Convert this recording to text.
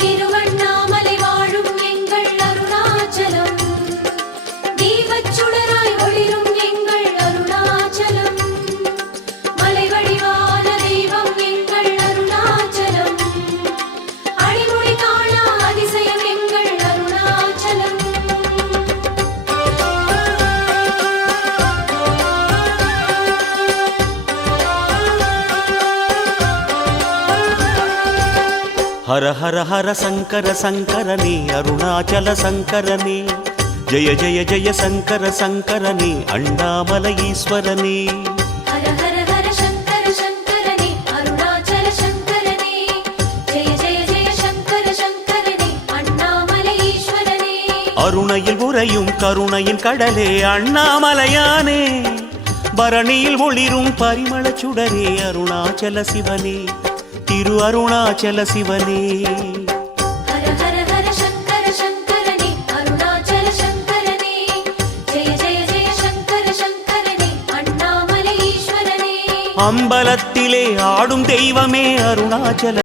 திருவண்ணாமலை வாழும் எங்கள் அருணாச்சலம், தீபச்சுடராய் ஒளிரும் எங்கள் அருணாச்சலம், மலை வடிவான தெய்வம் எங்கள் அருணாச்சலம், அடிமுடி காணா அதிசயம் எங்கள் அருணாச்சலம். हर हर हर शंकर शंकरनी अरुणाचल शंकरनी जय जय जय शंकर शंकरनी अण्णामलै ईश्वरनी. हर हर हर शंकर शंकरनी अरुणाचल शंकरनी जय जय जय शंकर शंकरनी अण्णामलै ईश्वरनी. அருணையில் உறையும் கருணையின் கடலே அண்ணாமலையானே, பரணியில் ஒளிரும் பரிமள சுடரே அருணாச்சல சிவனே, திரு அருணாச்சல சிவனே. हर हर हर शंकर शंकरनी अरुणाचल शंकरनी जय जय जय शंकर शंकरनी अण्णामलै ईश्वरनी. அம்பலத்திலே ஆடும் தெய்வமே அருணாச்சல